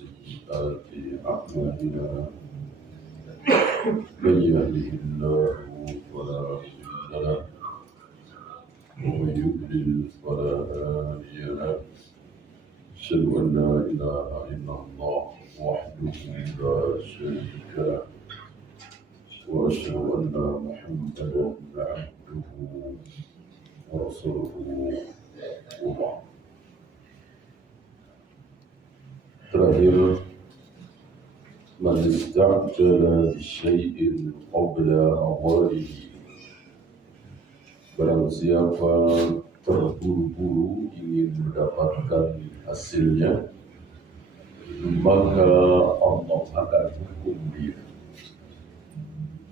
سيئات أعمالنا من يهده الله فلا مضل له ومن يضلل فلا هادي له أشهد أن لا إله إلا الله وحده لا شريك له وأشهد أن محمدا عبده ورسوله وبعد. Terakhir, man ista'jala bisyai'in qabla awalihi. Barang siapa terburu-buru ingin mendapatkan hasilnya, maka Allah akan hukum dia.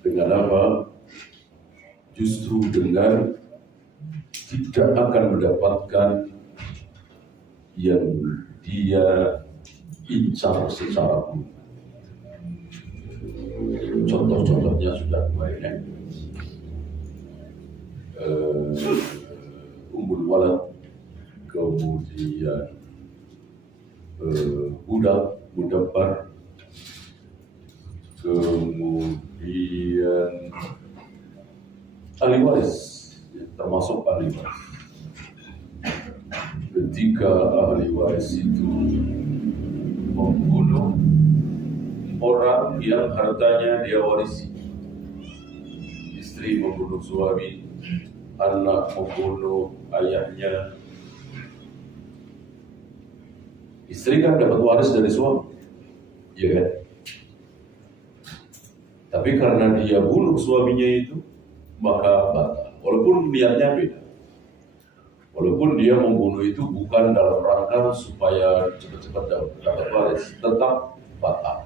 Dengan apa? Justru dengan tidak akan mendapatkan yang dia incar secara umum. Contoh-contohnya sudah banyak. Ummul walad, kemudian budak, mudabbar, kemudian ahli waris, termasuk ahli waris. Ketika ahli waris itu membunuh orang yang hartanya dia warisi, istri membunuh suami, anak membunuh ayahnya. Istri kan dapat waris dari suami, ya kan? Tapi karena dia bunuh suaminya itu, maka batal. Walaupun niatnya beda. Walaupun dia membunuh itu bukan dalam rangka supaya cepat-cepat dapat waris, tetap batal.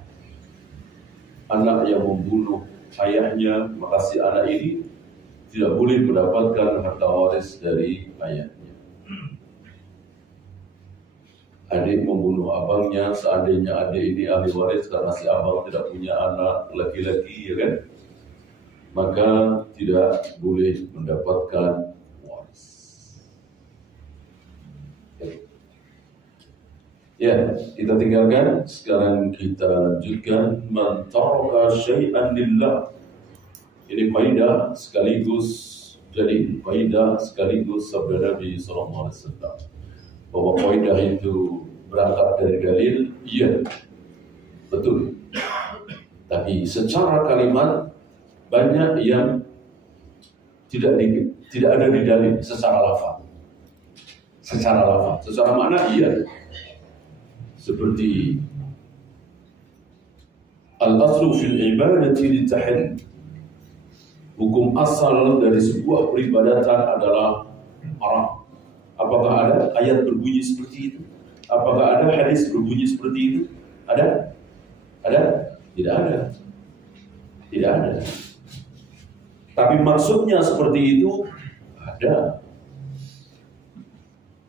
Anak yang membunuh ayahnya, maka si anak ini tidak boleh mendapatkan harta waris dari ayahnya. Adik membunuh abangnya, seandainya adik ini ahli waris karena si abang tidak punya anak laki-laki, ya kan? Maka tidak boleh mendapatkan waris. Ya, kita tinggalkan. Sekarang kita lanjutkan. Man taraka syai'an lillah. Ini faidah sekaligus jadi faidah sekaligus sabda Nabi sallallahu alaihi wasallam. Bahwa faidah itu berangkat dari dalil, iya, betul. Tapi secara kalimat banyak yang tidak ada di dalil secara lafaz. Secara makna iya. Seperti al-aslu fil ibadati litahrim. Hukum asal dari sebuah peribadatan adalah haram. Apakah ada ayat berbunyi seperti itu? Apakah ada hadis berbunyi seperti itu? Ada? Tidak ada. Tapi maksudnya seperti itu ada.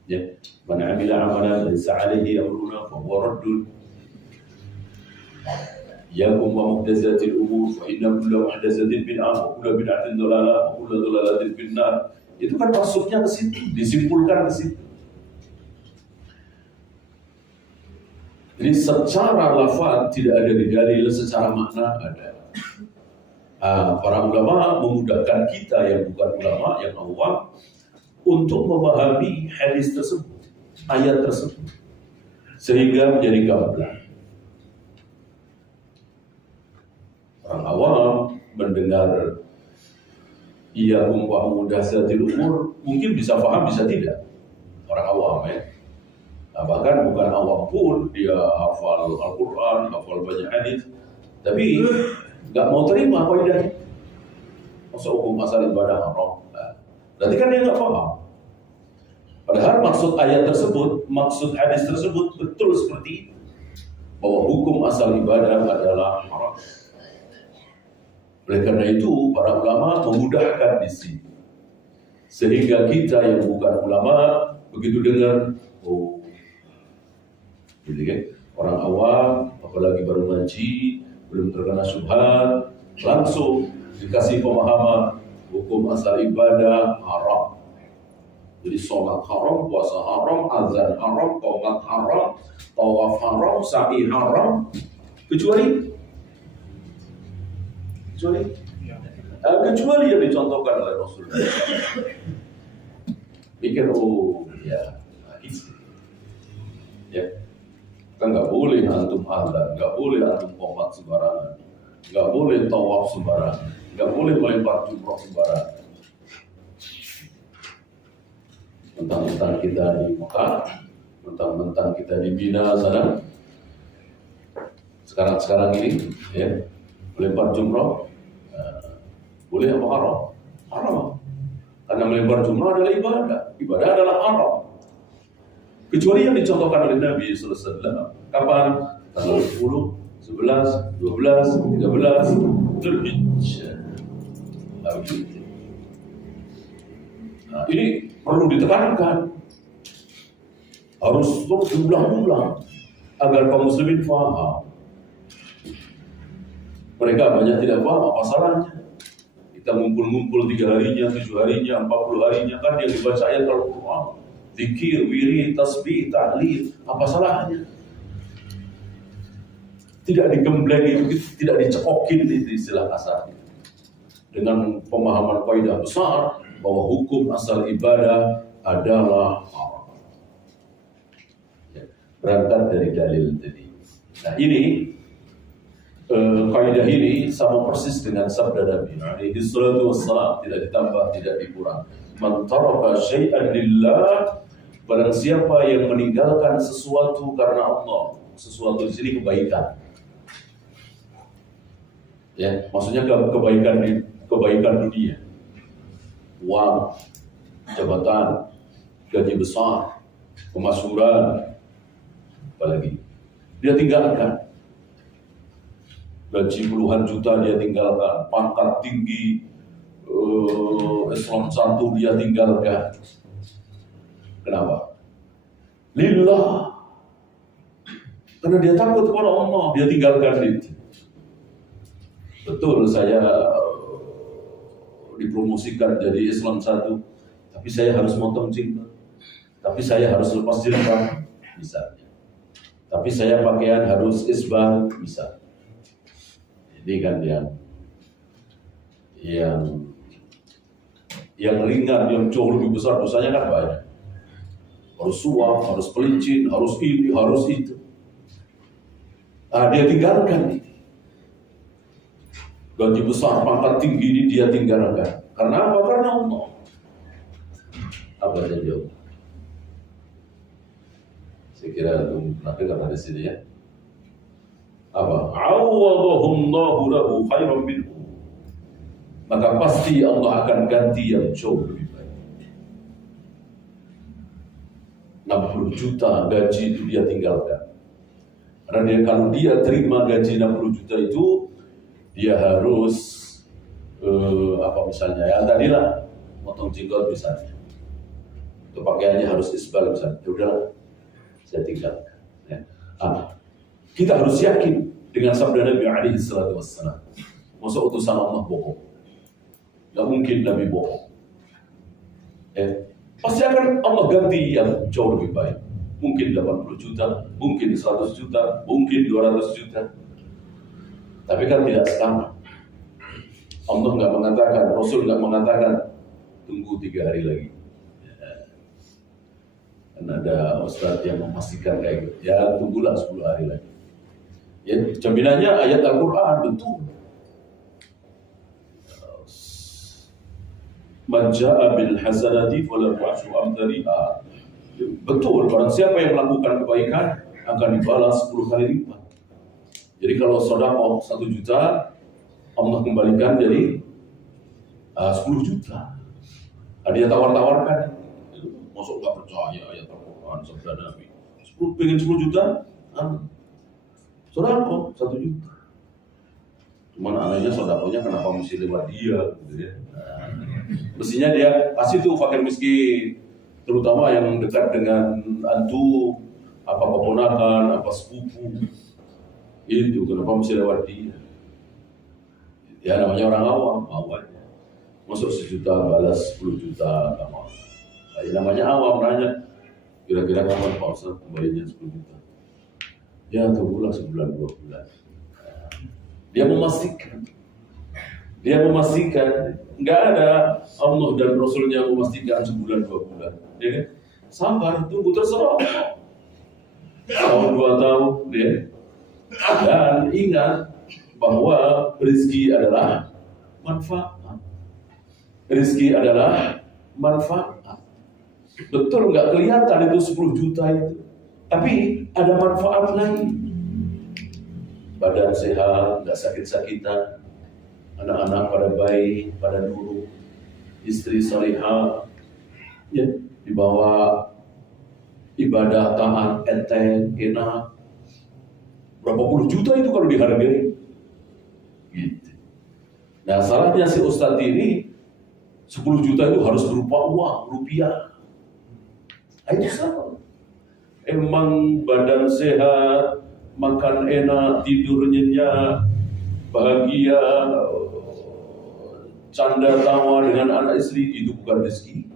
Ya, man 'amila 'amalan laysa 'alaihi amruna fa huwa raddun. Yakum wa muhdatsatil umur fa inna kulla muhdatsatin bid'ah wa kulla bid'atin dhalalah wa kulla dhalalatin finnar. Itu kan maksudnya ke situ, disimpulkan ke situ. Jadi secara lafaz tidak ada di dalil, secara makna ada. Para ulama memudahkan kita yang bukan ulama, yang awam, untuk memahami hadis tersebut, ayat tersebut, sehingga menjadi gamblang. Orang awam mendengar iyyakum wa muhdatsatil umur mungkin bisa paham, bisa tidak. Orang awam ya. Nah, bahkan bukan awam pun dia hafal Al-Quran, hafal banyak hadis, tapi nggak mau terima kaidah. Masa hukum asal ibadah haram? Berarti kan dia nggak paham. Padahal maksud ayat tersebut, maksud hadis tersebut betul seperti itu, bahwa hukum asal ibadah adalah haram. Oleh karena itu, para ulama memudahkan di sini, sehingga kita yang bukan ulama begitu dengar, oh, gitu kan? Orang awam, apalagi baru ngaji, belum terkena syubhat, langsung dikasih pemahaman hukum asal ibadah haram. Jadi sholat haram, puasa haram, azan haram, qomat haram, tawaf haram, sa'i haram, kecuali yang dicontohkan oleh Rasulullah. Pikir ya, ya, kan nggak boleh antum azan, nggak boleh antum qomat sembarangan, nggak boleh tawaf sembarangan, nggak boleh melempar jumroh sembarangan. Mentang-mentang kita di Mekah, mentang-mentang kita di Mina sana, sekarang ini, ya, melempar jumroh, boleh apa haram? Haram. Karena melempar jumroh adalah ibadah adalah haram. Kecuali yang dicontohkan oleh Nabi Sallallahu Alaihi Wasallam. Kapan? Tanggal 10, 11, 12, 13, Dzulhijjah. Nah, ini perlu ditekankan, harus terus diulang-ulang agar kaum muslimin faham. Mereka banyak tidak paham apa salahnya. Kita ngumpul-ngumpul 3 harinya, 7 harinya, 40 harinya, kan yang dibaca ayat Al-Quran, zikir, wirid, tasbih, tahlil, apa salahnya? Tidak digembleng itu, tidak dicekokin itu istilah kasarnya. Dengan pemahaman kaidah besar bahwa hukum asal ibadah adalah haram. Ya, berangkat dari dalil tadi. Nah ini kaidah ini sama persis dengan sabda Nabi alaihi salatu wassalam, tidak ditambah, tidak dikurang. Man taraka syai'an lillah, barang siapa yang meninggalkan sesuatu karena Allah, sesuatu di sini kebaikan. Ya, maksudnya kebaikan dunia. Uang, jabatan, gaji besar, pemasyhuran, apalagi dia tinggalkan. Gaji puluhan juta dia tinggalkan, pangkat tinggi eselon 1 dia tinggalkan. Kenapa? Lillah. Karena dia takut kepada Allah, dia tinggalkan itu. Betul, saya dipromosikan jadi eselon 1, tapi saya harus motong jenggot, tapi saya harus lepas jilbab, misalnya. Tapi saya pakaian harus isbal, bisa. Ini kan yang ringan, yang jauh lebih besar dosanya kan banyak. Harus suap, harus pelicin, harus ini, harus itu. Nah, dia tinggalkan. Gaji besar, pangkat tinggi ini dia tinggalkan. Karena apa? Karena Allah. Apa saja jawab? Saya kira nanti kata di sini ya. Apa? Awadahullahu lahu khairan minhu. Maka pasti Allah akan ganti yang jauh lebih baik. 60 juta gaji itu dia tinggalkan. Karena kalau dia terima gaji 60 juta itu, dia harus apa misalnya ya tadilah potong jenggot misalnya, atau pakaiannya harus isbal misalnya. Ya udahlah, saya tinggalkan. Ya. Kita harus yakin dengan sabda Nabi alaihi salatu wassalam. Masa utusan Allah bohong? Gak mungkin Nabi bohong. Pasti akan Allah ganti yang jauh lebih baik. Mungkin 80 juta, mungkin 100 juta, mungkin 200 juta. Tapi kan tidak sekarang. Allah nggak mengatakan, Rasul nggak mengatakan tunggu 3 hari lagi. Dan ada ustaz yang memastikan kayak gitu. Ya tunggulah 10 hari lagi. Ya jaminannya ayat Al-Quran betul. Man jaa bil hasanati falahu asyru amthaliha. Betul, barang siapa yang melakukan kebaikan akan dibalas 10 kali lipat. Jadi kalau sedekah 1 juta, Allah kembalikan jadi 10 juta. Dia tawar-tawarkan. Masuk nggak percaya ayat Al-Quran sabda Nabi. 10 juta, sedekah 1 juta. Cuman anehnya sedekahnya kenapa mesti lewat dia, gitu ya. Mestinya dia kasih tuh fakir miskin, terutama yang dekat dengan antum, apa keponakan, apa sepupu. Itu kenapa mesti lewat dia? Ya namanya orang awam aja. Masuk 1 juta balas 10 juta, Namanya awam nanya, kira-kira kapan Pak Ustaz kembalinya 10 juta? Ya tunggulah sebulan 2 bulan. Dia memastikan, nggak ada Allah dan Rasulnya memastikan sebulan 2 bulan. Ya kan? Sabar, tunggu terserah. Tahun 2 tahun, ya. Dan ingat bahwa rezeki adalah manfaat. Rezeki adalah manfaat. Betul nggak kelihatan itu 10 juta itu, tapi ada manfaat lain. Badan sehat, nggak sakit-sakitan, anak-anak pada baik, pada nurut, istri salihah, ya, dibawa ibadah taat, enteng, enak. Berapa puluh juta itu kalau dihargai. Gitu. Nah salahnya si Ustadz ini 10 juta itu harus berupa uang, rupiah. Itu sama. Emang badan sehat, makan enak, tidur nyenyak, bahagia, canda tawa dengan anak istri, itu bukan rezeki.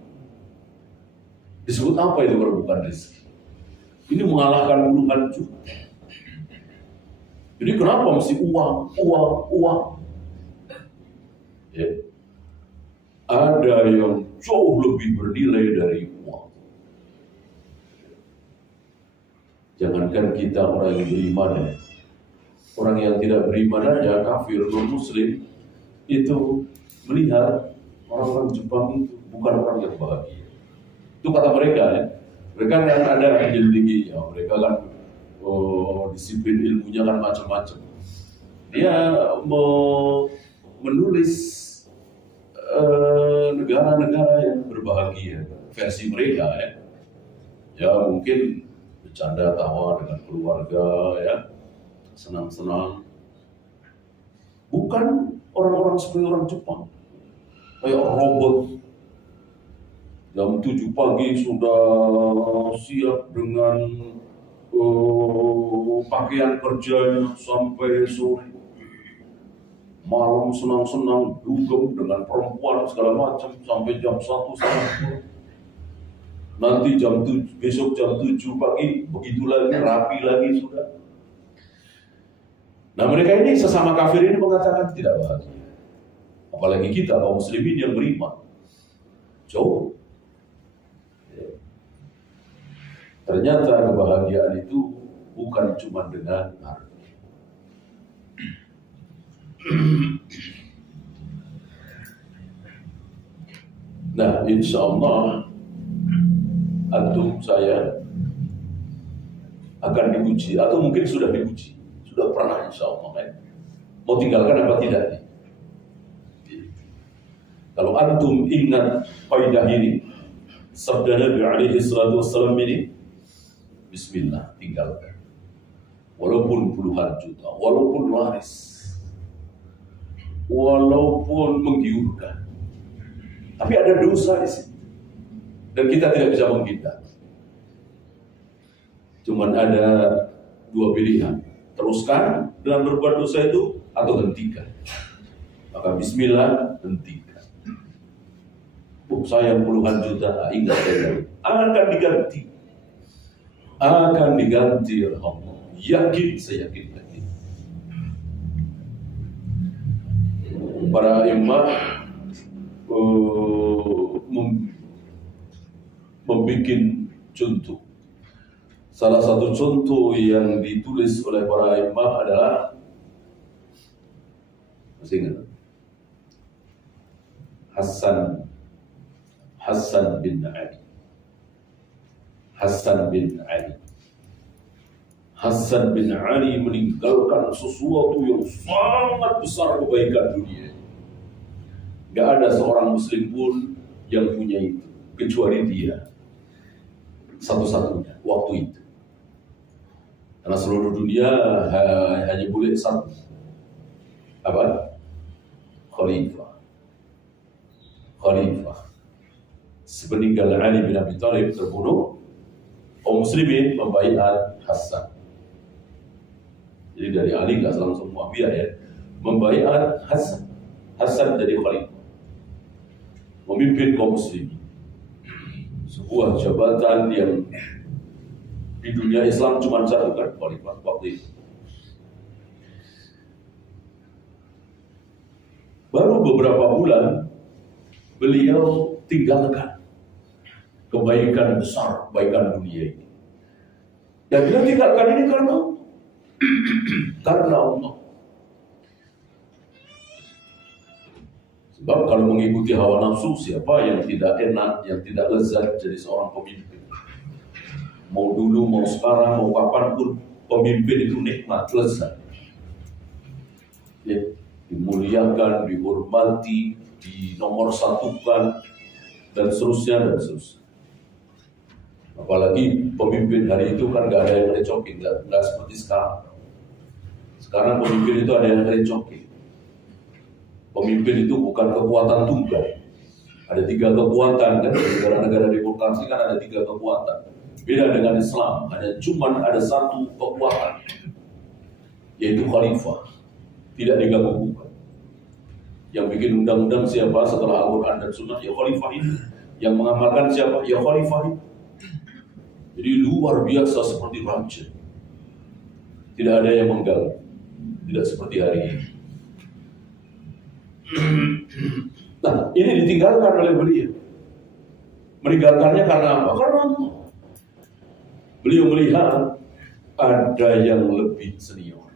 Disebut apa itu kalau bukan rezeki? Ini mengalahkan puluhan juta. Jadi kenapa mesti uang? Ya. Ada yang jauh lebih bernilai dari uang. Jangankan kita orang yang beriman, ya. Orang yang tidak beriman aja, kafir, non-muslim, itu melihat orang-orang Jepang itu bukan orang yang bahagia. Itu kata mereka, ya. Mereka yang ada menyelidiki, ya. Mereka kan disiplin ilmunya kan macam-macam. Dia menulis negara-negara yang berbahagia, versi mereka, ya. Ya mungkin bercanda tawa dengan keluarga, ya, senang-senang. Bukan orang-orang seperti orang Jepang, kayak robot. Jam 7 pagi sudah siap dengan pakaian kerjanya sampai sore. Malam senang-senang dugem dengan perempuan segala macam sampai jam 1 setengah. Nanti besok jam 7 pagi begitu lagi, rapi lagi sudah. Nah mereka ini sesama kafir ini mengatakan tidak bahagia. Apalagi kita kaum muslimin yang beriman. Jauh. Ternyata kebahagiaan itu bukan cuma dengan harta. Nah, insya Allah antum saya akan diuji atau mungkin sudah diuji, sudah pernah insya Allah, kan? Mau tinggalkan apa tidak nih? Kalau antum ingat kaidah ini, sabda Nabi alaihi salatu wassalam ini, bismillah, tinggalkan. Walaupun puluhan juta, walaupun laris, walaupun menggiurkan, tapi ada dosa di sini. Dan kita tidak bisa menghindar. Cuman ada dua pilihan. Teruskan dalam berbuat dosa itu atau hentikan. Maka bismillah, hentikan. Sayang puluhan juta, ingat saya akan diganti. Akan diganti Allah. Yakin, saya yakin. Para imam membuat contoh. Salah satu contoh yang ditulis oleh para imam adalah, masih ingat? Hasan bin Ali. Hasan bin Ali meninggalkan sesuatu yang sangat besar kebaikan dunia. Gak ada seorang muslim pun yang punya itu kecuali dia, satu-satunya waktu itu. Karena seluruh dunia hanya boleh satu, apa? Khalifah. Sepeninggal Ali bin Abi Thalib terbunuh, kaum muslimin membaiat Hasan. Jadi dari Ali nggak langsung Muawiyah, ya, membaiat Hasan jadi khalifah, memimpin kaum muslimin. sebuah jabatan yang di dunia Islam cuma satu kan, khalifah waktu itu. Baru beberapa bulan beliau tinggalkan kebaikan besar, kebaikan dunia ini. Dan beliau tinggalkan ini karena Allah. Sebab kalau mengikuti hawa nafsu, siapa yang tidak enak, yang tidak lezat jadi seorang pemimpin? Mau dulu, mau sekarang, mau kapanpun, pemimpin itu nikmat, lezat. Ya, dimuliakan, dihormati, dinomorsatukan, dan seterusnya, dan seterusnya. Apalagi pemimpin hari itu kan gak ada yang recokin, gak seperti sekarang. Sekarang pemimpin itu ada yang recokin. Pemimpin itu bukan kekuatan tunggal. Ada 3 kekuatan kan, negara-negara demokrasi kan ada 3 kekuatan. Beda dengan Islam, ada 1 kekuatan, yaitu khalifah. Tidak digabungkan. Yang bikin undang-undang siapa setelah Al-Quran dan Sunnah? Ya khalifah ini. Yang mengamalkan siapa? Ya khalifah ini. Jadi luar biasa seperti raja. Tidak ada yang mengganggu. Tidak seperti hari ini. Nah, ini ditinggalkan oleh beliau. Meninggalkannya karena apa? Karena beliau melihat ada yang lebih senior,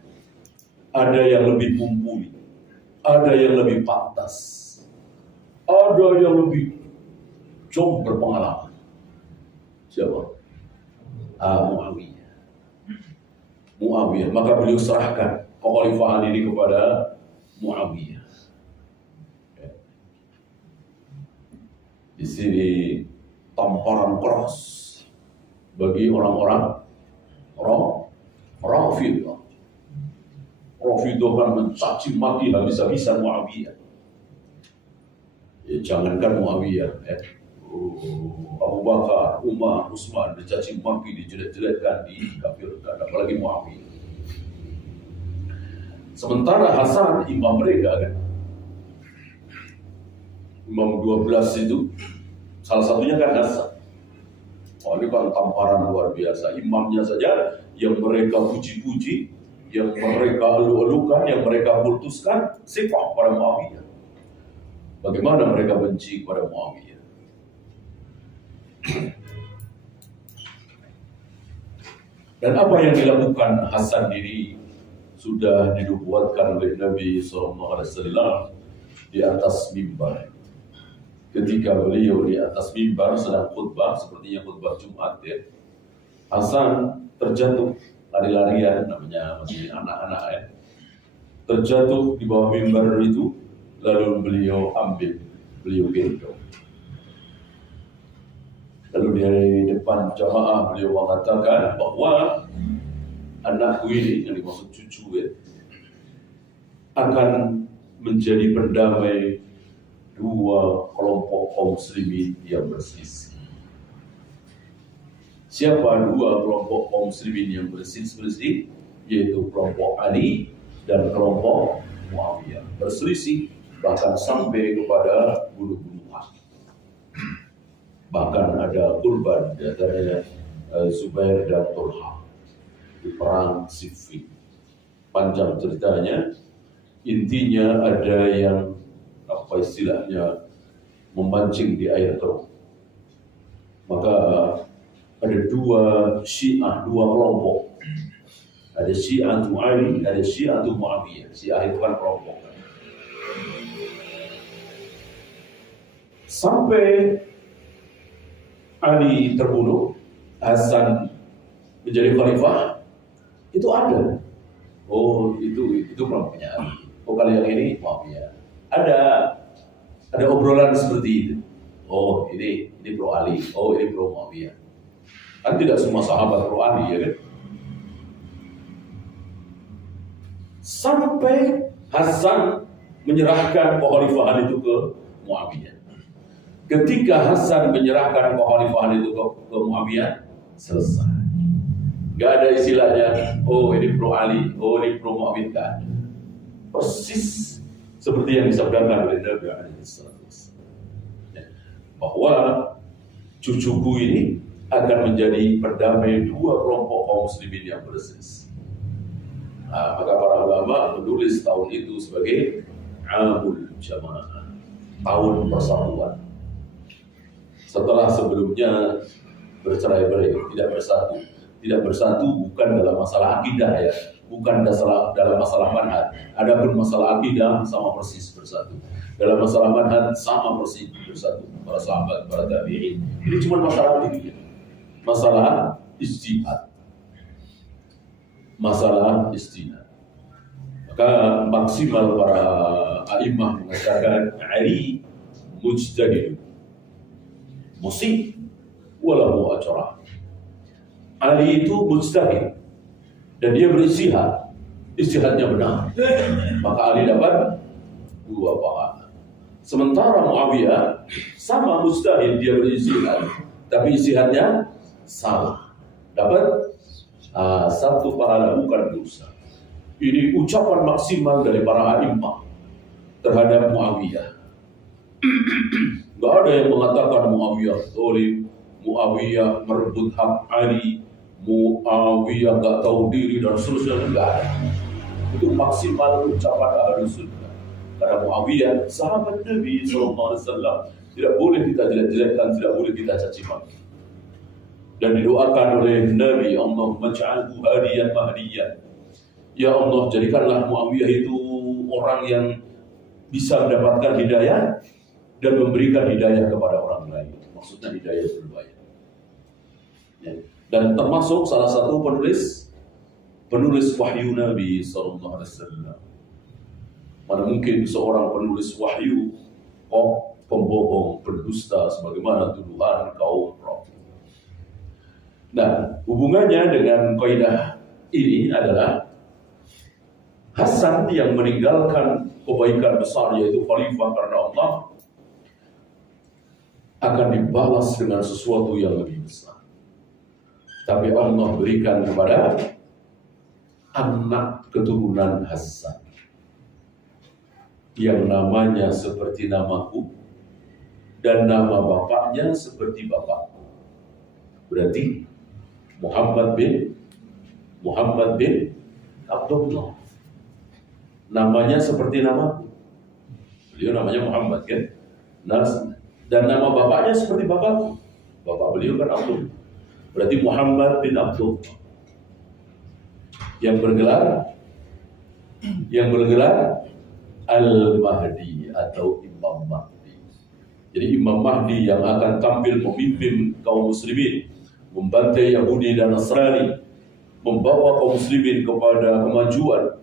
ada yang lebih mumpuni, ada yang lebih pantas, ada yang lebih jauh berpengalaman. Siapa? Muawiyah. Muawiyah. Maka beliau serahkan kekhalifahan ini kepada Muawiyah. Di sini tamparan keras bagi orang-orang Rafidah. Rafidah kan mencaci maki habis-habisan Muawiyah. Ya, jangankan Muawiyah, Abu Bakar, Umar, Utsman dicaci maki, dijelek-jelekkan, dikafirkan, apalagi Muawiyah. Sementara Hasan imam mereka kan, imam 12 itu salah satunya kan Hasan. Oh, ini kan tamparan luar biasa. Imamnya saja yang mereka puji-puji, yang mereka elu-elukan, yang mereka kultuskan sifat pada Muawiyah. Bagaimana mereka benci pada Muawiyah? Dan apa yang dilakukan Hasan ini sudah dinubuatkan oleh Nabi SAW di atas mimbar. Ketika beliau di atas mimbar sedang khutbah, sepertinya khutbah Jumat ya, Hasan terjatuh lari-larian, namanya masih anak-anak ya, terjatuh di bawah mimbar itu, lalu beliau ambil, beliau gendong. Lalu di depan jamaah beliau mengatakan bahwa anakku ini, yang dimaksud cucu ya, akan menjadi pendamai 2 kelompok kaum muslimin yang berselisih. Siapa 2 kelompok kaum muslimin yang berselisih? Yaitu kelompok Ali dan kelompok Muawiyah. Berselisih bahkan sampai kepada bunuh-bunuhan. Bahkan ada korban di antara Zubair dan Talha di perang Siffin. Panjang ceritanya, intinya ada yang apa istilahnya memancing di air keruh. Maka ada 2 Syiah, 2 kelompok. Ada Syiah Ali, ada Syiah Muawiyah. Syiah itu kan kelompok. Sampai Ali terbunuh, Hasan menjadi khalifah, itu ada. Oh, itu kelompoknya Ali. Oh, kali yang ini Muawiyah. Ada obrolan seperti itu. Oh, ini pro Ali. Oh, ini pro Muawiyah. Kan tidak semua sahabat pro Ali ya kan? Sampai Hasan menyerahkan kekhalifahan itu ke Muawiyah. Ketika Hasan menyerahkan kekhalifahan itu ke Muawiyah, selesai. Gak ada istilahnya, oh ini pro Ali, oh ini pro Muawiyah, gak ada. Persis seperti yang disabdakan oleh Nabi SAW, bahwa cucuku ini akan menjadi perdamai dua kelompok kaum muslimin yang berselisih. Nah, maka para ulama menulis tahun itu sebagai Amul Jamaah, tahun persatuan. Setelah sebelumnya bercerai-berai, tidak bersatu bukan dalam masalah akidah ya, bukan dalam masalah manhaj. Adapun masalah akidah sama persis bersatu. Dalam masalah manhaj sama persis bersatu. Para sahabat, para tabi'in. Ini cuma masalah ini. Masalah ijtihad. Masalah ijtihad. Maka maksimal para a'imah mengatakan Ali mujtahid musib walahu ajrah. Ali itu mujtahid dan dia beristihad, istihadnya benar, maka Ali dapat 2 pahala. Sementara Muawiyah sama mujtahid, dia beristihad tapi istihadnya salah, dapat 1 pahala, bukan dosa. Ini ucapan maksimal dari para a'imah terhadap Muawiyah. Gak ada yang mengatakan Muawiyah zalim, Muawiyah merebut hak Ali, Muawiyah gak tahu diri dan seterusnya. Enggak ada. Itu maksimal ucapan Ahlus Sunnah. Karena Muawiyah sahabat Nabi SAW, tidak boleh kita jelek-jelekkan, tidak boleh kita caci maki. Dan didoakan oleh Nabi, Allahumma ja'alhu hadiyan mahdiyan. Ya Allah, jadikanlah Muawiyah itu orang yang bisa mendapatkan hidayah dan memberikan hidayah kepada orang lain. Maksudnya hidayah berbahaya. Ya. Dan termasuk salah satu penulis wahyu Nabi sallallahu alaihi wasallam. Mana mungkin seorang penulis wahyu pembohong, berdusta sebagaimana tuduhan kaum Prophet. Nah, hubungannya dengan kaidah ini adalah Hasan yang meninggalkan kebaikan besar yaitu khalifah karena Allah akan dibalas dengan sesuatu yang lebih besar. Tapi Allah berikan kepada anak keturunan Hasan yang namanya seperti namaku dan nama bapaknya seperti bapakku. Berarti Muhammad bin Abdullah. Namanya seperti namaku. Beliau namanya Muhammad kan? Dan nama bapaknya seperti bapakku. Bapak beliau kan Abdul. Berarti Muhammad bin Abdul. Yang bergelar Al-Mahdi atau Imam Mahdi. Jadi Imam Mahdi yang akan tampil memimpin kaum muslimin, membantai Yahudi dan Nasrani, membawa kaum muslimin kepada kemajuan,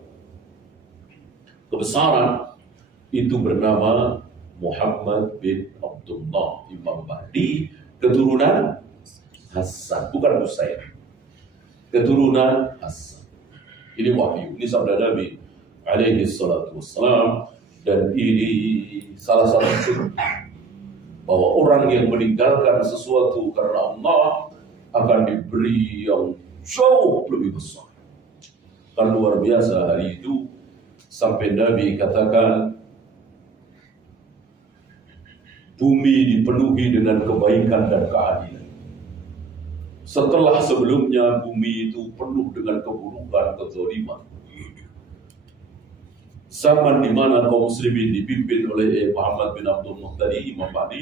kebesaran, itu bernama Muhammad bin Abdullah Imam Mahdi, keturunan Hasan, bukan Husain, keturunan Hasan. Ini wahyu, ini sabda Nabi alaihi salatu wassalam, dan ini salah satu bahwa orang yang meninggalkan sesuatu karena Allah akan diberi yang jauh lebih besar. Kan luar biasa hari itu sampai Nabi katakan bumi dipenuhi dengan kebaikan dan keadilan. Setelah sebelumnya bumi itu penuh dengan keburukan, kezaliman. Zaman di mana kaum muslimin dipimpin oleh Muhammad bin Abdul Muhtadi, Imam Mahdi,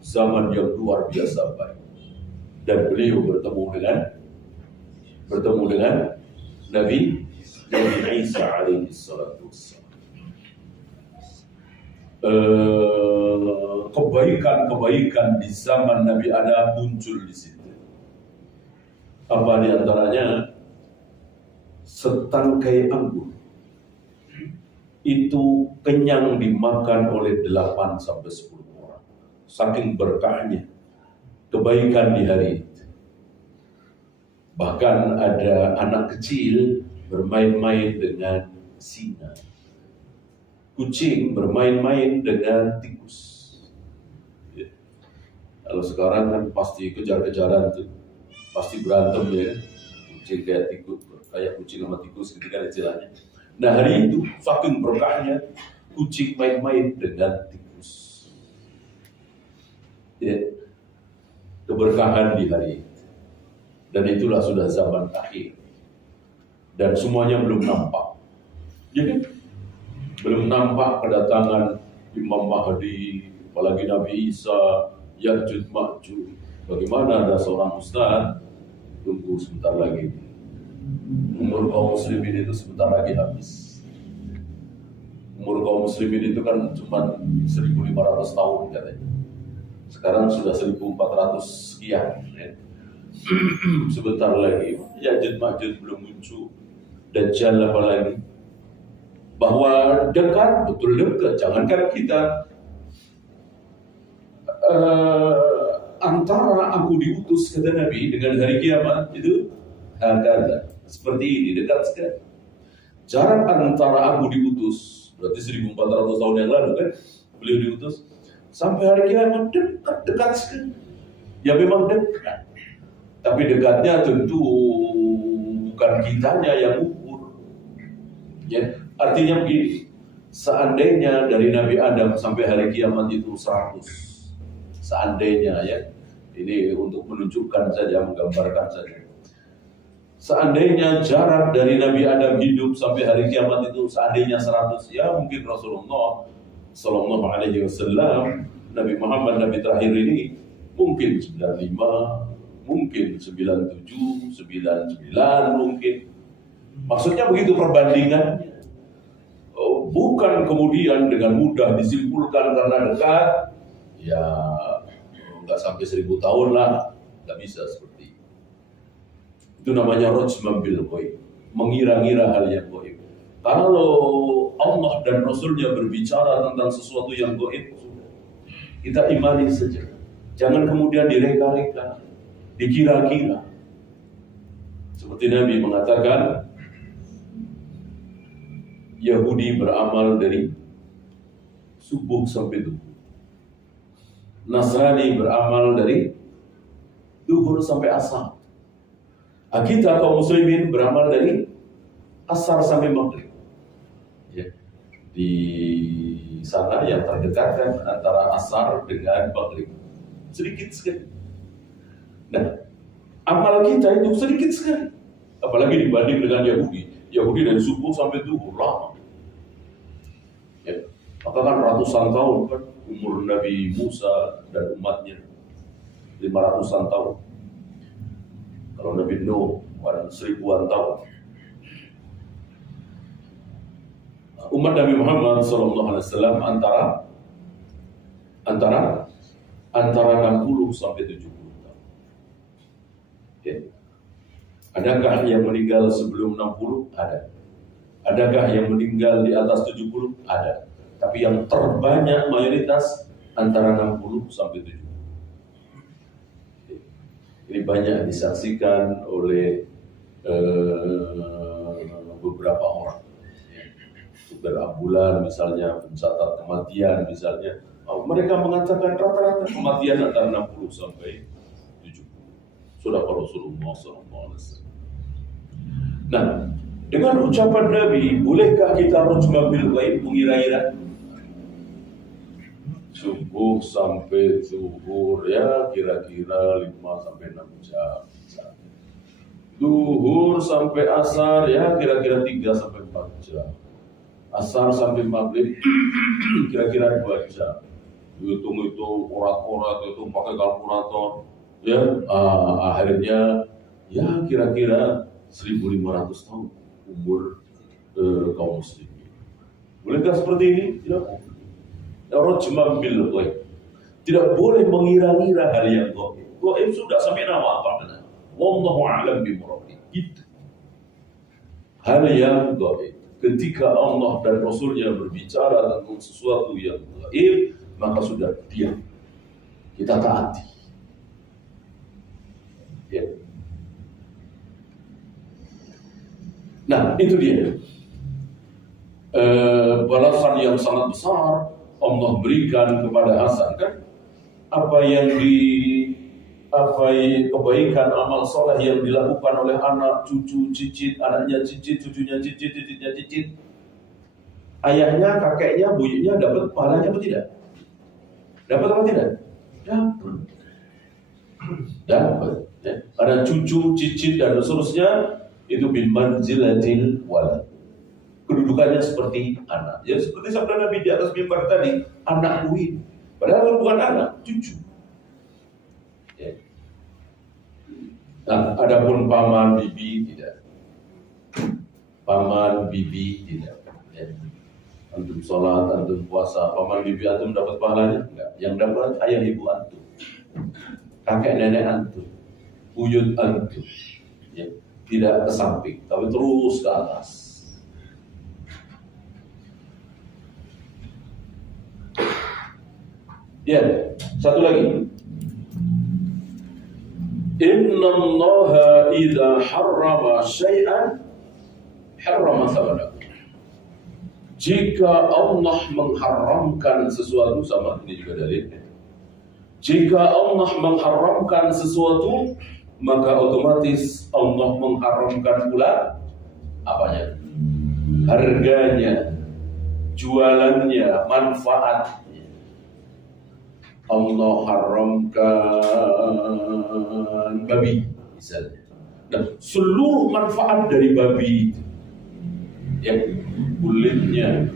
zaman yang luar biasa baik. Dan beliau bertemu dengan Nabi Isa alaihi salatu wassalam. Kebaikan-kebaikan di zaman Nabi Adam muncul di situ. Apa di antaranya? Setangkai anggur itu kenyang dimakan oleh 8 sampai 10 orang. Saking berkahnya kebaikan di hari itu. Bahkan ada anak kecil bermain-main dengan singa. Kucing bermain-main dengan tikus. Ya. Kalau sekarang kan pasti kejar-kejaran tuh, pasti berantem ya. Kucing kayak kucing sama tikus gitu kan istilahnya. Nah hari itu saking berkahnya kucing main-main dengan tikus. Ya. keberkahan di hari itu. Dan itulah sudah zaman akhir. Dan semuanya belum nampak. Jadi belum nampak kedatangan Imam Mahdi, apalagi Nabi Isa, Ya'juj Ma'juj. Bagaimana ada seorang ustaz, tunggu sebentar lagi. Umur kaum muslimin itu sebentar lagi habis. Umur kaum muslimin itu kan cuma 1.500 tahun katanya. Sekarang sudah 1.400 sekian. Ya. Sebentar lagi Ya'juj Ma'juj belum muncul, Dajjal apalagi. Bahwa dekat, betul dekat. Jangankan kita, antara aku diutus kata Nabi dengan hari kiamat itu ada seperti ini, dekat sekali. Jarak antara aku diutus berarti 1.400 tahun yang lalu kan beliau diutus sampai hari kiamat dekat sekali. Ya memang dekat. Tapi dekatnya tentu bukan kitanya yang ukur. Ya, artinya begini, seandainya dari Nabi Adam sampai hari kiamat itu 100, seandainya ya, ini untuk menunjukkan saja, menggambarkan saja. Seandainya jarak dari Nabi Adam hidup sampai hari kiamat itu seandainya 100, ya mungkin Rasulullah Sallallahu Alaihi Wasallam, Nabi Muhammad, Nabi terakhir ini mungkin 95, mungkin 97, 99 mungkin. Maksudnya begitu perbandingannya. Bukan kemudian dengan mudah disimpulkan karena dekat, ya nggak sampai 1.000 tahun lah, nggak bisa seperti itu. Itu namanya rajman bil ghaib, mengira-ngira hal yang ghaib. Kalau Allah dan Rasulnya berbicara tentang sesuatu yang ghaib, kita imani saja. Jangan kemudian direka-reka, dikira-kira. Seperti Nabi mengatakan, Yahudi beramal dari subuh sampai duhur. Nasrani beramal dari duhur sampai asar. Kita kaum muslimin beramal dari asar sampai maghrib. Ya. Di sana yang terdekat kan antara asar dengan maghrib. Sedikit sekali. Nah, amal kita itu sedikit sekali. Apalagi dibanding dengan Yahudi. Yahudi dari subuh sampai duhur lama. Ya, maka kan ratusan tahun kan umur Nabi Musa dan umatnya, 500-an tahun. Kalau Nabi Nuh pada 1000-an tahun. Umat Nabi Muhammad SAW antara 60 sampai 70 tahun. Okay. Adakah yang meninggal sebelum 60? Ada. Adakah yang meninggal di atas 70? Ada. Tapi yang terbanyak mayoritas antara 60 sampai 70. Ini banyak disaksikan oleh beberapa orang. Sumber ambulan misalnya, pencatat kematian misalnya. Mereka mengatakan rata-rata kematian antara 60 sampai 70. Sudah Rasulullah SAW. Nah, dengan ucapan Nabi, bolehkah kita rajman bil ghaib, mengira-ngira? Subuh sampai zuhur ya kira-kira 5 sampai 6 jam. Zuhur sampai asar ya kira-kira 3 sampai 4 jam. Asar sampai maghrib kira-kira 2 jam. Hitung itu urat-urat itu pakai kalkulator ya, akhirnya ya kira-kira 1.500 tahun umur kaum muslimin. Bolehkah seperti ini? Tidak boleh. Rajman bil ghaib. Tidak boleh mengira-ngira hal yang ghaib. Ghaib sudah sampai nama apa? Wallahu a'lam bimurad. Itu hal yang ghaib. Ketika Allah dan Rasulnya berbicara tentang sesuatu yang ghaib, maka sudah diam. Kita taati. Ya. Nah, itu dia. Balasan yang sangat besar Allah berikan kepada Hasan kan, kebaikan amal soleh yang dilakukan oleh anak, cucu, cicit, anaknya cicit, cucunya cicit, cicitnya cicit, ayahnya, kakeknya, buyutnya dapat pahalanya atau tidak? Dapat atau tidak? Dapat. dapat. Ya. Ada cucu, cicit dan seterusnya, itu bimanzilatil walad. Kedudukannya seperti anak. Ya seperti sabda Nabi di atas mimbar tadi, anak ini. Padahal bukan anak, cucu. Ya. Nah, adapun paman bibi tidak. Paman bibi tidak. Ya. Antum sholat, antum puasa, paman bibi antum dapat pahalanya? Enggak. Yang dapat ayah ibu antum, kakek nenek antum, buyut antum. Ya. Tidak ke samping, tapi terus ke atas. Ya, satu lagi. Inna Allah idza harrama syai'an harrama thamanahu. Jika Allah mengharamkan sesuatu, sama ini juga dalil. Jika Allah mengharamkan sesuatu, maka otomatis Allah mengharamkan pula apanya? Harganya, jualannya, manfaatnya. Allah haramkan babi misalnya. Dan seluruh manfaat dari babi, ya, kulitnya,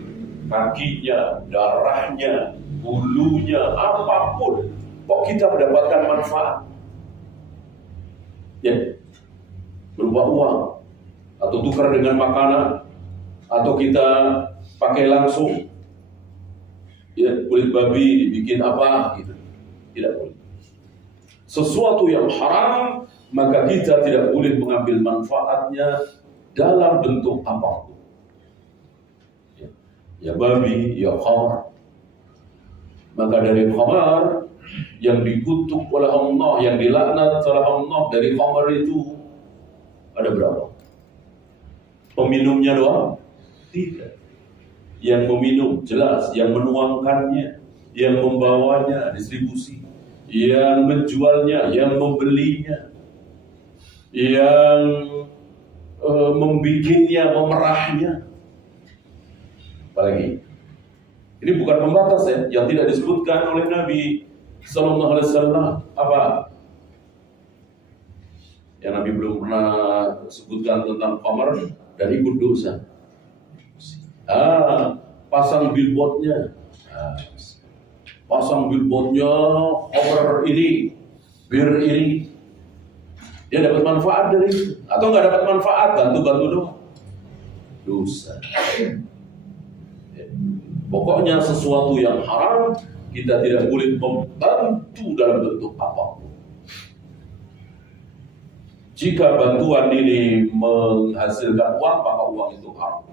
kakinya, darahnya, bulunya, apapun, kok kita mendapatkan manfaat? Ya, berupa uang, atau tukar dengan makanan, atau kita pakai langsung. Ya, kulit babi dibikin apa gitu, tidak boleh. Sesuatu yang haram, maka kita tidak boleh mengambil manfaatnya dalam bentuk apapun. Ya babi, ya khamar. Maka dari khamar yang dikutuk oleh Allah, yang dilaknat oleh Allah dari khamar itu ada berapa? Peminumnya doang? Tidak. Yang meminum jelas, yang menuangkannya, yang membawanya, distribusi, yang menjualnya, yang membelinya, yang membikinnya, memerahnya. Apalagi ini bukan pembatas ya, yang tidak disebutkan oleh Nabi Sallallahu Alaihi Wasallam. Apa? Yang Nabi belum pernah sebutkan tentang khamar dan ikut dosa. Pasang billboardnya, khamar ini, bir ini, dia dapat manfaat dari itu, atau nggak dapat manfaat, bantu doang, dosa. Pokoknya sesuatu yang haram kita tidak boleh membantu dalam bentuk apapun. Jika bantuan ini menghasilkan uang, maka uang itu haram.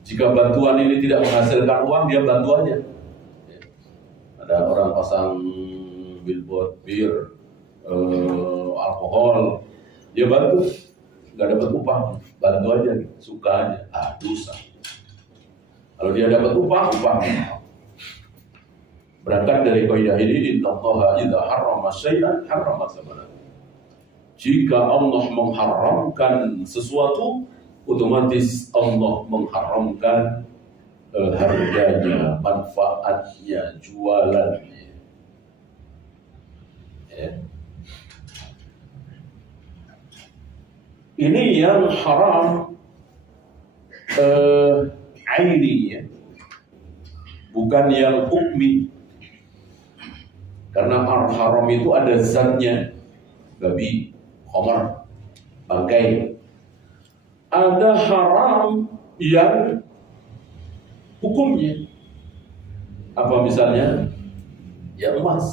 Jika bantuan ini tidak menghasilkan uang, dia bantu aja. Ada orang pasang billboard bir, alkohol, dia bantu, nggak dapat upah, bantu aja, suka aja, dosa. Kalau dia dapat upah. Berangkat dari kaidah ini, innallaha idza harrama syai'an harrama thamanahu. Jika Allah mengharamkan sesuatu, otomatis Allah mengharamkan harganya, manfaatnya, jualannya. Ya. Ini yang haram aini, ya. Bukan yang hukmi. Karena haram itu ada zatnya, babi, khamar, bangkai. Ada haram yang hukumnya. Apa misalnya? Ya emas,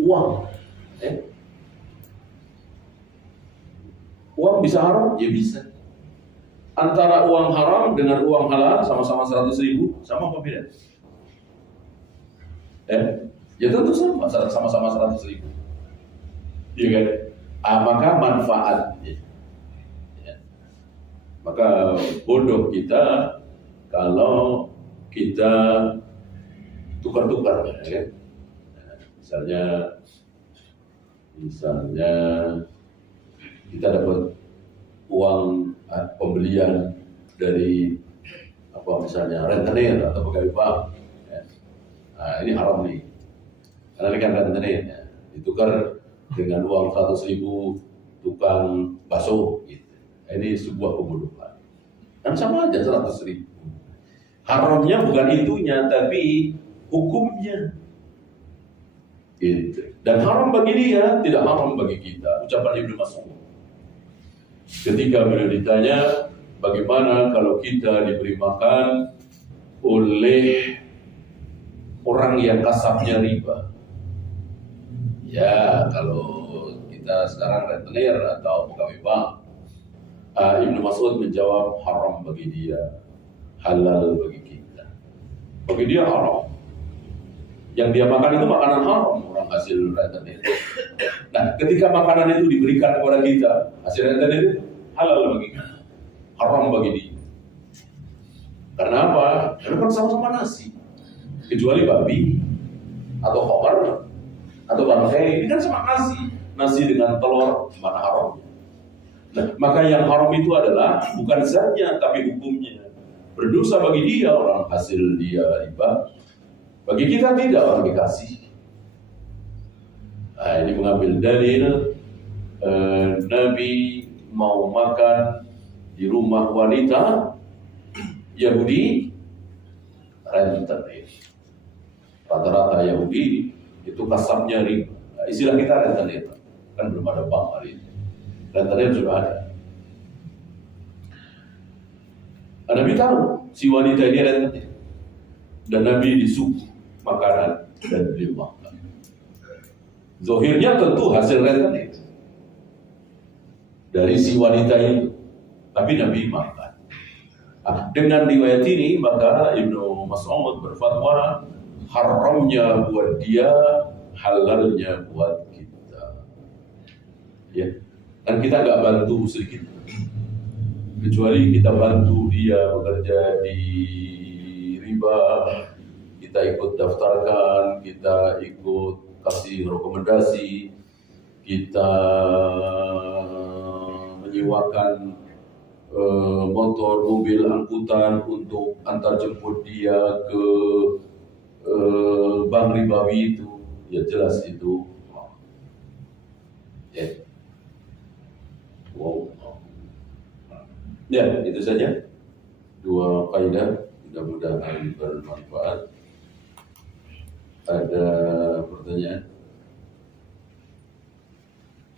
uang. Uang bisa haram? Ya bisa. Antara uang haram dengan uang halal sama-sama 100.000, sama apa beda? Ya tentu sama-sama 100.000. Iya kan? Maka manfaatnya. Maka bodoh kita kalau kita tukar-tukar, ya kan? Misalnya kita dapat uang pembelian dari misalnya rentenir atau pegawai bank, ya. Ini haram nih, karena ini kan rentenir, ya. Ditukar dengan uang 100.000 tukang bakso. Gitu. Ini sebuah pembunuhan. Dan sama aja 100.000. Haramnya bukan itunya, tapi hukumnya. Gitu. Dan haram bagi dia, tidak haram bagi kita. Ucapan Ibnu Mas'ud. Ketika beliau ditanya, bagaimana kalau kita diberi makan oleh orang yang kasabnya riba? Ya, kalau kita sekarang rentenir atau pegawai bank, Ibnu Mas'ud menjawab haram bagi dia, halal bagi kita. Bagi dia haram. Yang dia makan itu makanan haram, orang hasil rentenir. Nah, ketika makanan itu diberikan kepada kita, hasil rentenir itu halal bagi kita, haram bagi dia. Karena apa? Karena kan sama-sama nasi. Kecuali babi atau khobar atau bangkai, ini kan sama nasi dengan telur, mana haramnya? Nah, maka yang haram itu adalah bukan zatnya tapi hukumnya. Berdosa bagi dia orang hasil dia riba, bagi kita tidak, orang dikasih. Nah, ini mengambil dalil Nabi mau makan di rumah wanita Yahudi rentenir. Rata-rata Yahudi itu kasabnya riba. Istilah kita rentenir, kan belum ada bank hari ini. Rentenir sudah ada. Nabi tahu si wanita ini rentenir, dan Nabi disuguh makanan dan beliau makan. Zahirnya tentu hasil rentenir dari si wanita itu, tapi Nabi makan. Dengan riwayat ini maka Ibnu Mas'ud berfatwa haramnya buat dia, halalnya buat kita. Ya, kan kita nggak bantu sedikit, kecuali kita bantu dia bekerja di riba, kita ikut daftarkan, kita ikut kasih rekomendasi, kita menyewakan motor, mobil, angkutan untuk antar jemput dia ke bank ribawi itu, ya jelas itu. Ya. Wow. Ya, itu saja. Dua kaidah, mudah-mudahan bermanfaat. Ada pertanyaan?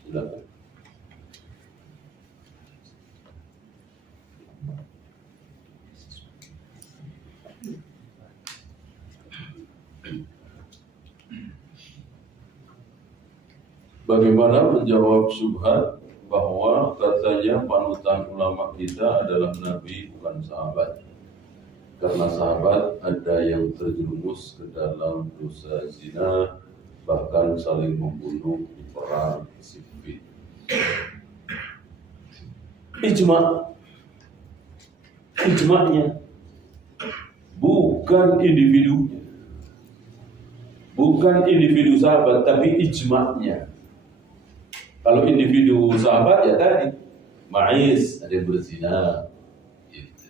Silakan. Bagaimana menjawab syubhat bahwa katanya panutan ulama kita adalah Nabi bukan sahabat? Karena sahabat ada yang terjerumus ke dalam dosa zina, bahkan saling membunuh di perang Siffin. Ijma'nya bukan individunya, bukan individu sahabat, tapi ijma'nya. Kalau individu sahabat ya tadi Ma'is ada yang berzina, gitu.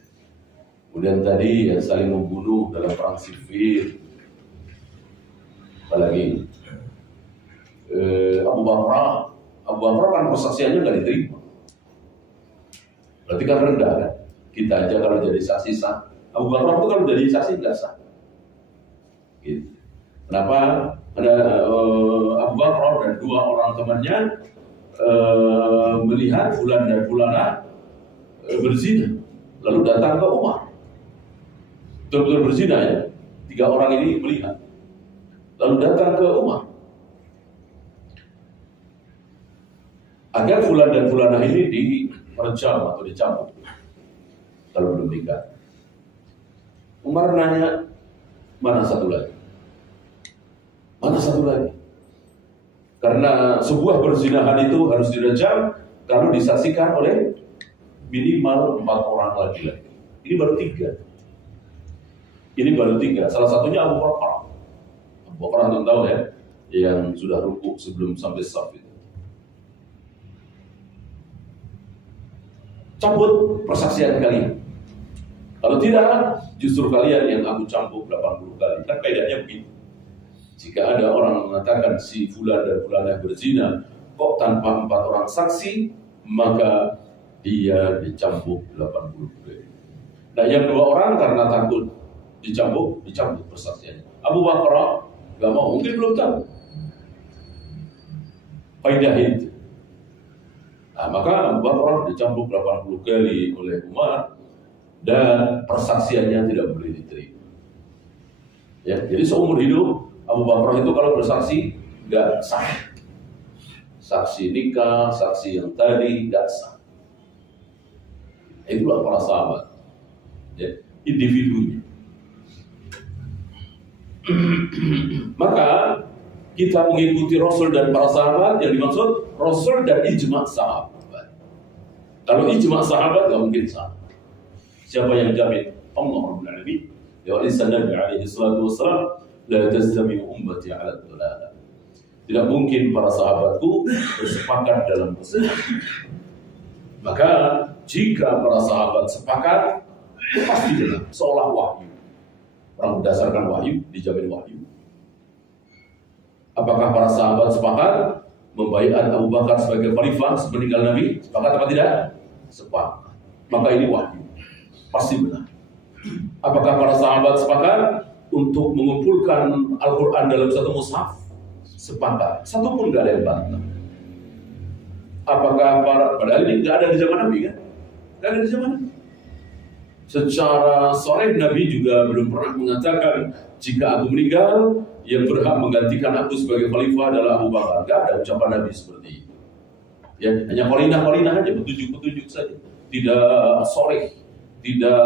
Kemudian tadi yang saling membunuh dalam perang Siffin. Apalagi Abu Bakar kan persaksiannya nggak diterima. Berarti kan rendah kan? Kita aja kalau jadi saksi sah. Abu Bakar itu kalau jadi saksi nggak sah. Gitu. Kenapa? Ada Abu Bakar dan dua orang temannya melihat Fulan dan Fulana berzina, lalu datang ke Umar. Betul-betul berzina ya. Tiga orang ini melihat, lalu datang ke Umar agar Fulan dan Fulana ini direjam atau dicambuk kalau belum nikah. Umar nanya, mana satu lagi? Mana satu lagi? Karena sebuah perzinahan itu harus direjam kalau disaksikan oleh minimal 4 orang laki-laki. Ini baru 3. Ini baru 3. Salah satunya Abu Bakar. Abu Bakar antum tahu ya, yang sudah rukuk sebelum sampai saf itu. Cabut persaksian kalian. Kalau tidak, justru kalian yang aku cambuk 80 kali. Kan kaidahnya begitu. Jika ada orang mengatakan si fulan dan fulanah berzina, kok tanpa 4 orang saksi, maka dia dicambuk 80 kali. Nah, yang 2 orang karena takut dicambuk persaksiannya. Abu Bakar nggak mau, mungkin belum tahu faidah itu. Nah, maka Abu Bakar dicambuk 80 kali oleh Umar dan persaksiannya tidak boleh diterima. Ya, jadi seumur hidup Abu Bakar itu kalau bersaksi nggak sah. Saksi nikah, saksi yang tadi nggak sah. Itulah para sahabat, ya, individunya. Maka kita mengikuti Rasul dan para sahabat, yang dimaksud Rasul dan ijma' sahabat. Kalau ijma' sahabat nggak mungkin sah. Siapa yang jamin? Allah Rabbul Alamin. Ya walisan Nabi alaihi salatu wassalam, la tastami ummati ala dhalalah. Tidak mungkin para sahabatku bersepakat dalam kesalahan. Maka jika para sahabat sepakat, pasti benar, seolah wahyu. Orang berdasarkan wahyu, dijamin wahyu. Apakah para sahabat sepakat membaiat Abu Bakar sebagai khalifah sepeninggal Nabi? Sepakat apa tidak? Sepakat. Maka ini wahyu, pasti benar. Apakah para sahabat sepakat untuk mengumpulkan Al-Quran dalam satu mushaf? Sepakat. Satu pun nggak ada yang bantah. Apakah padahal ini nggak ada di zaman Nabi kan? Nggak ada di zaman Nabi. Secara sharih Nabi juga belum pernah mengatakan jika aku meninggal, yang berhak menggantikan aku sebagai khalifah adalah Abu Bakar. Nggak ada ucapan Nabi seperti itu. Ya, hanya kolinah aja, petunjuk-petunjuk saja. Tidak sharih, tidak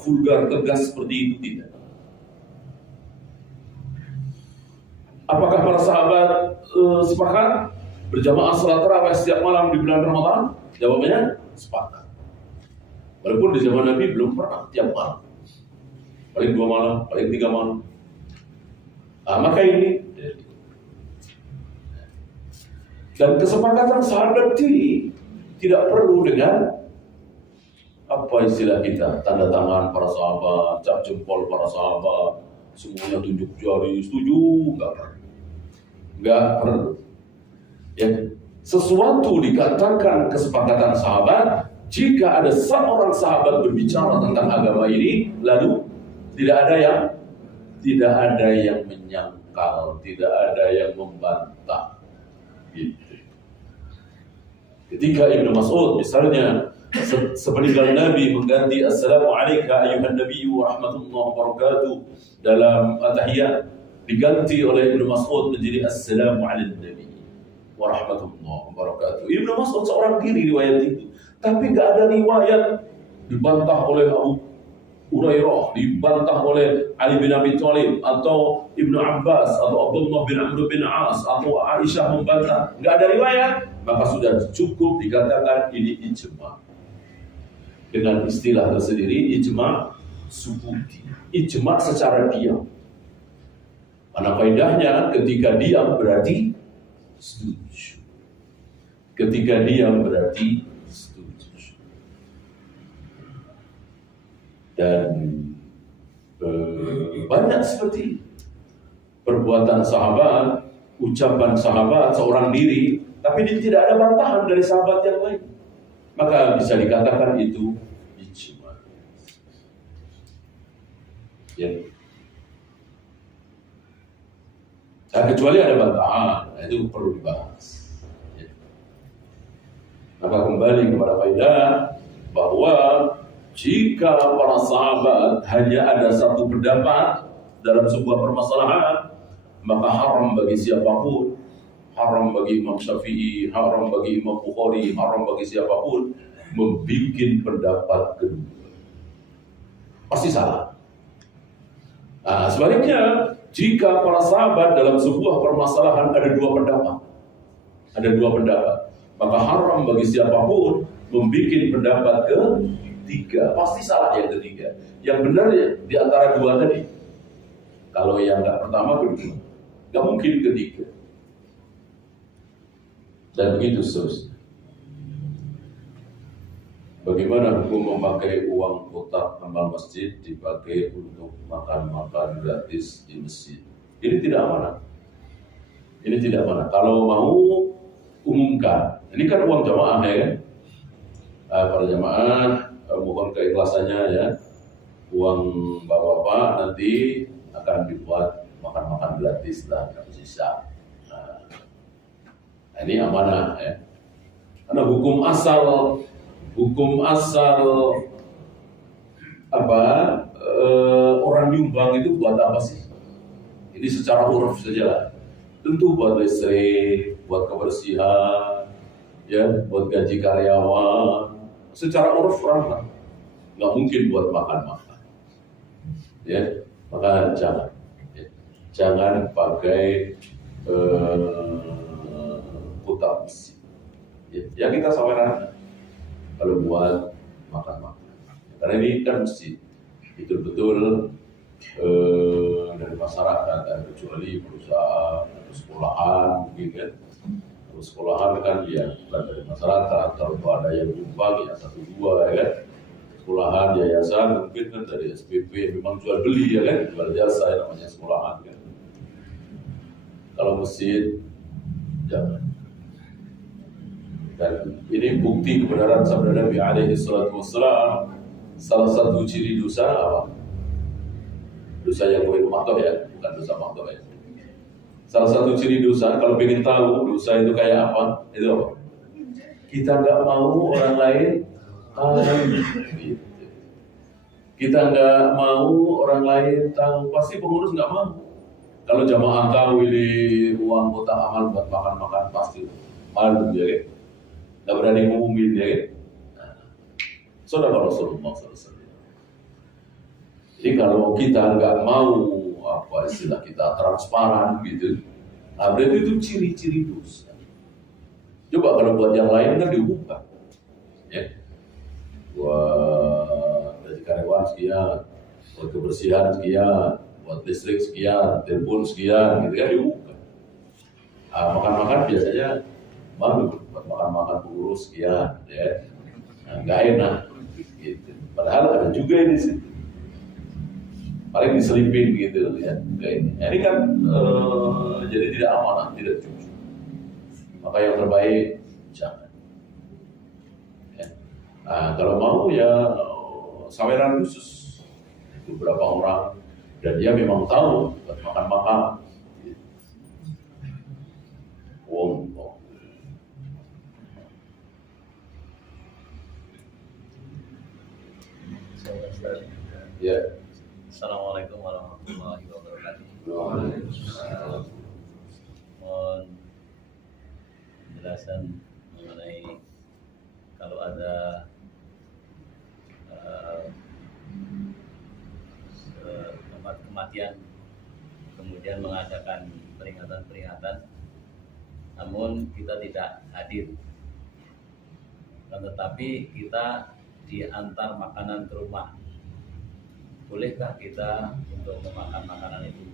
vulgar tegas seperti itu, tidak. Apakah para sahabat sepakat berjamaah salat tarawih setiap malam di bulan Ramadan? Jawabnya sepakat. Walaupun di zaman Nabi belum pernah tiap malam, paling 2 malam, paling 3 malam. Maka ini dan kesepakatan sahabat ini tidak perlu dengan apa istilah kita, tanda tangan para sahabat, cap jempol para sahabat, semuanya tunjuk jari setuju, nggak perlu. Ya, sesuatu dikatakan kesepakatan sahabat jika ada seorang sahabat berbicara tentang agama ini, lalu tidak ada yang menyangkal, tidak ada yang membantah. Gitu. Ketika Ibnu Mas'ud misalnya sepeninggal Nabi mengganti Assalamualaikum ayuhan Nabi wa rahmatullahi wa barakatuh dalam at-tahiyat, diganti oleh Ibnu Mas'ud menjadi Assalamualaikum Nabi wa rahmatullahi wa barakatuh. Ibnu Mas'ud seorang diri riwayat itu, tapi nggak ada riwayat dibantah oleh Abu Hurairah, dibantah oleh Ali bin Abi Thalib atau Ibnu Abbas atau Abdullah bin Amr bin As atau Aisyah membantah. Nggak ada riwayat, maka sudah cukup dikatakan ini ijma'. Dengan istilah tersendiri, ijma' subuti, ijma' secara diam. Mana faedahnya? Ketika diam berarti setuju. Ketika diam berarti setuju. Dan banyak seperti perbuatan sahabat, ucapan sahabat seorang diri, tapi tidak ada bantahan dari sahabat yang lain. Maka bisa dikatakan itu ijma'. Ya. Nah, kecuali ada bantahan, nah itu perlu dibahas. Ya. Maka kembali kepada faedah bahwa jika para sahabat hanya ada satu pendapat dalam sebuah permasalahan, maka haram bagi siapapun, haram bagi Imam Syafi'i, haram bagi Imam Bukhari, haram bagi siapapun membuat pendapat kedua. Pasti salah. Nah, sebaliknya, jika para sahabat dalam sebuah permasalahan ada dua pendapat, maka haram bagi siapapun membuat pendapat ketiga. Pasti salah yang ketiga. Yang benar ya di antara dua tadi. Kalau yang pertama, kedua, nggak mungkin ketiga. Dan begitu seterusnya. Bagaimana hukum memakai uang kotak amal masjid dipakai untuk makan-makan gratis di masjid? Ini tidak amanah. Ini tidak amanah. Kalau mau umumkan, ini kan uang jamaah ya kan? Para jamaah mohon keikhlasannya ya. Uang bapak-bapak nanti akan dibuat makan-makan gratis lah kalau sisa. Nah, ini amanah ya. Karena hukum asal apa orang nyumbang itu buat apa sih? Ini secara uruf saja lah. Tentu buat listrik, buat kebersihan, ya, buat gaji karyawan. Secara uruf orang lah. Nggak mungkin buat makan-makan. Ya, maka jangan pakai kotak besi. Ya kita saweran kalau buat makan-makan. Karena ini kan mesti betul-betul dari masyarakat, dan kecuali perusahaan atau sekolahan, mungkin kan. Kalau sekolahan kan ya bukan dari masyarakat. Kalau ada yang nyumbang ya 1-2 ya kan. Sekolahan, yayasan, mungkin kan dari SPP memang jual beli ya kan, jual jasa ya, namanya sekolahan kan. Kalau masjid jangan. Dan ini bukti kebenaran sabda Nabi alaihi salatu wassalam. Salah satu ciri dosa apa? Dosa yang ghairu maktuh ya, bukan dosa maktuh ya. Salah satu ciri dosa, kalau ingin tahu dosa itu kayak apa, itu apa? Kita nggak mau orang lain gitu. Kita nggak mau orang lain tahu, pasti pengurus nggak mau. Kalau jamaah tahu ini uang kotak amal buat makan-makan, pasti malu ya kan? Nggak berani ngumumin ya kan? Saudara Rasulullah SAW. Jadi kalau kita nggak mau apa istilah kita transparan gitu, nah berarti itu ciri-ciri dosa. Coba kalau buat yang lain kan diumumkan, ya. Buat gaji karyawan sekian, buat kebersihan sekian, buat listrik sekian, telepon sekian, gitu kan diumumkan. Makan-makan biasanya malu, buat makan-makan pengurus sekian, ya. Nggak enak, gitu. Padahal ada juga di situ. Paling diselipin gitu ya. Ini kan jadi tidak amanah, tidak jujur. Maka yang terbaik jangan. Ya. Nah, kalau mau ya saweran khusus beberapa orang dan dia memang tahu buat makan-makan. Ya. Assalamualaikum warahmatullahi wabarakatuh. Mohon penjelasan mengenai kalau ada tempat kematian kemudian mengadakan peringatan-peringatan, namun kita tidak hadir, tetapi kita diantar makanan ke rumah. Bolehkah kita untuk memakan makanan itu?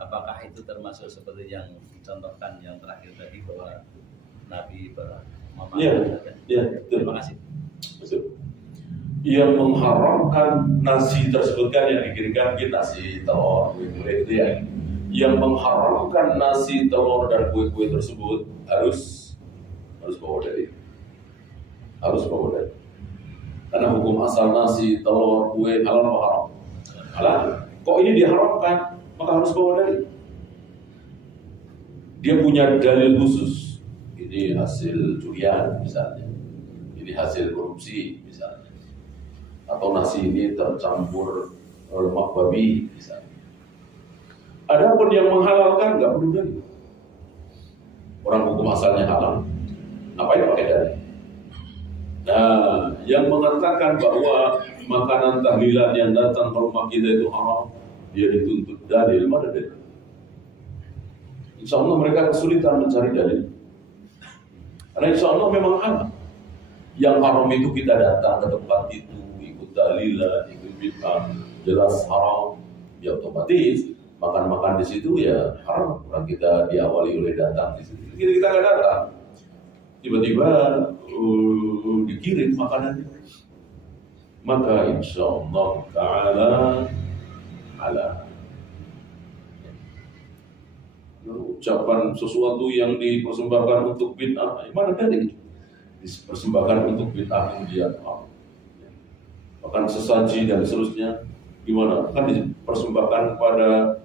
Apakah itu termasuk seperti yang dicontohkan yang terakhir tadi bahwa Nabi memakan? Iya. Terima kasih. Betul. Yang mengharamkan nasi tersebut kan yang dikirimkan mungkin nasi, telur, kue-kue itu ya. Yang mengharamkan nasi, telur dan kue-kue tersebut harus bawa dari. Karena hukum asal nasi, telur, kue halal atau haram? Halal. Kok ini diharamkan? Maka harus bawa dari. Dia punya dalil khusus. Ini hasil curian misalnya. Ini hasil korupsi misalnya. Atau nasi ini tercampur lemak babi misalnya. Adapun yang menghalalkan nggak perlu dalil. Orang hukum asalnya halal. Ngapain pakai dalil? Nah, yang mengatakan bahwa makanan tahlilan yang datang ke rumah kita itu haram, dia dituntut dalil, mana dalil? Insya Allah mereka kesulitan mencari dalil. Karena insya Allah memang haram. Yang haram itu kita datang ke tempat itu, ikut tahlilan, ikut bid'ah, jelas haram. Ya otomatis makan-makan di situ ya haram. Orang kita diawali oleh datang di situ. Kita nggak datang. Tiba-tiba dikirim makanannya, maka insya Allah Ta'ala halal. ucapan sesuatu yang dipersembahkan untuk bid'ah, mana ada gitu? Dipersembahkan untuk bid'ah kemudian bahkan sesaji dan seterusnya gimana? Kan dipersembahkan kepada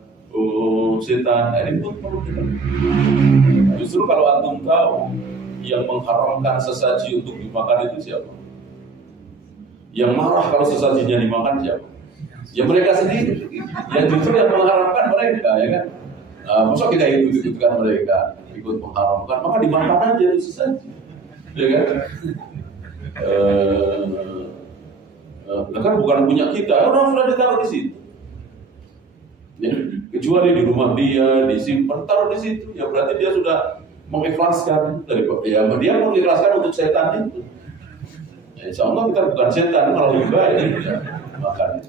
setan. Ini pun perlu dilakukan. Justru kalau antum tahu yang mengharamkan sesaji untuk dimakan itu siapa? Yang marah kalau sesajinya dimakan siapa? Ya mereka sendiri. Yang justru yang mengharamkan mereka, ya kan? Masa kita ikut-ikutkan mereka ikut mengharamkan, maka dimakan aja itu sesaji, ya kan? Kan bukan punya kita, orang sudah ditaruh di situ. Ya, kecuali di rumah dia disimpan, taruh di situ, ya berarti dia sudah mengikhlaskan dari ya dia mengikhlaskan untuk setan itu. Ya, insya Allah kita bukan setan, malah lebih baik ya, makan.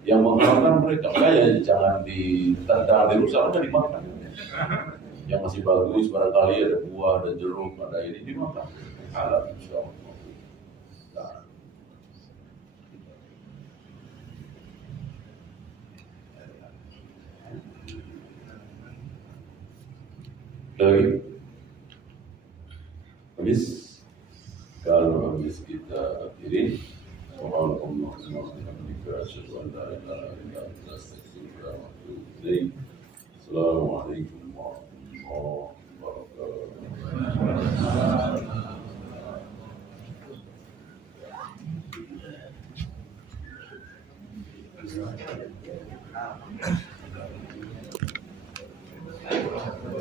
Yang mengharamkan mereka, ya jangan ditendang, dirusak, udah dimakan. Yang masih bagus barangkali ada buah, ada jeruk, ada ini dimakan. Halal insya Allah. Lagi habis, kalau habis kita akhiri, Assalamualaikum warahmatullahi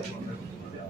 wabarakatuh.